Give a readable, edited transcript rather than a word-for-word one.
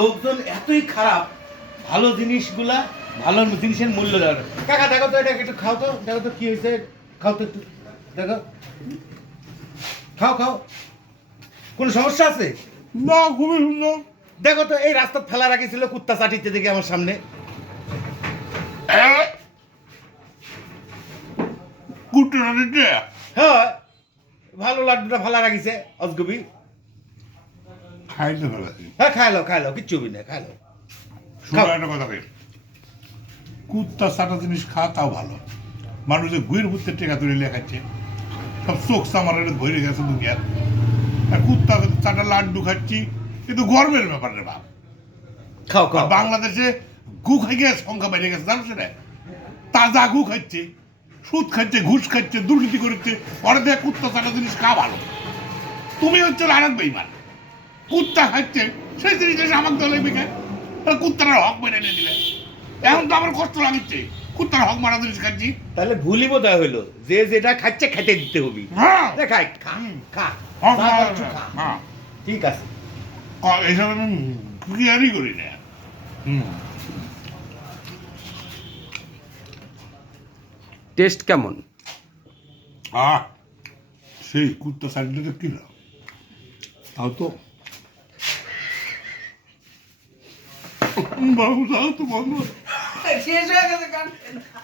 লোকজন এতই খারাপ, ভালো জিনিসগুলা ভালো জিনিসের মূল্য দেওয়া না। কাকা দেখো তো, এটা একটু খাও তো, দেখো তো কি হয়েছে, খাও তো একটু, দেখো, খাও খাও, কোনো সমস্যা আছে? না, খুবই সুন্দর। দেখো তো, এই রাস্তা ফেলা রাখিছিল কুত্তা চাটিতে দেখে আমার সামনে। কুট্টা দিতে হ্যাঁ, ভালো লাড্ডুটা ফালা রাখিছে অজগবি। খাইতে ভালো। হ্যাঁ, খাইলো, কিচ্ছু হবি না, খাইলো। শুধু একটা কথা কই, কুত্তা চাটা জিনিস খাওয়া তাও ভালো। মানুষ যে ঘুরে ঘুরতে টেকা তুলে লেখাচ্ছে, সব চোখ আমার ভরে গেছে দুনিয়ার। আর কুত্তা চাটা লাড্ডু খাচ্ছি, কিন্তু গর্বের ব্যাপার রে বাপ। খাও খাও। বাংলাদেশে গু খাই গেছে, সংখ্যা বেড়ে গেছে, জানো সেটা? তাজা গু খাচ্ছে, সুদ খাচ্ছে, ঘুষ খাচ্ছে, দুর্নীতি করছে, পরে দেখ কুত্তা চাটা জিনিস খাওয়া ভালো। তুমি হচ্ছে আরেক বেইমান। কুত্তা খাচ্ছে, সেই জিনিসটা আমাকে দলে বেখায়, কুত্তার হক মেনে নিয়ে দিলে। এখন তো আমার কষ্ট লাগছে, কুত্তার হক মারা জিনিস খাচ্ছি। তাহলে ভুলই বোধহয় হইলো, যে যেটা খাচ্ছে খেতে দিতে হবে। হ্যাঁ, দেখাই, খা খা, হক যা মারা, পারছো খা। হ্যাঁ, ঠিক আছে। এইসব আমি ক্লিয়ারই করি না। টেস্ট কেমন? আহ, সেই কুত্তা সাইডটা কি না, তাও তো বাবু, তাও তো বন্ধ। শেষ হয়ে গেছে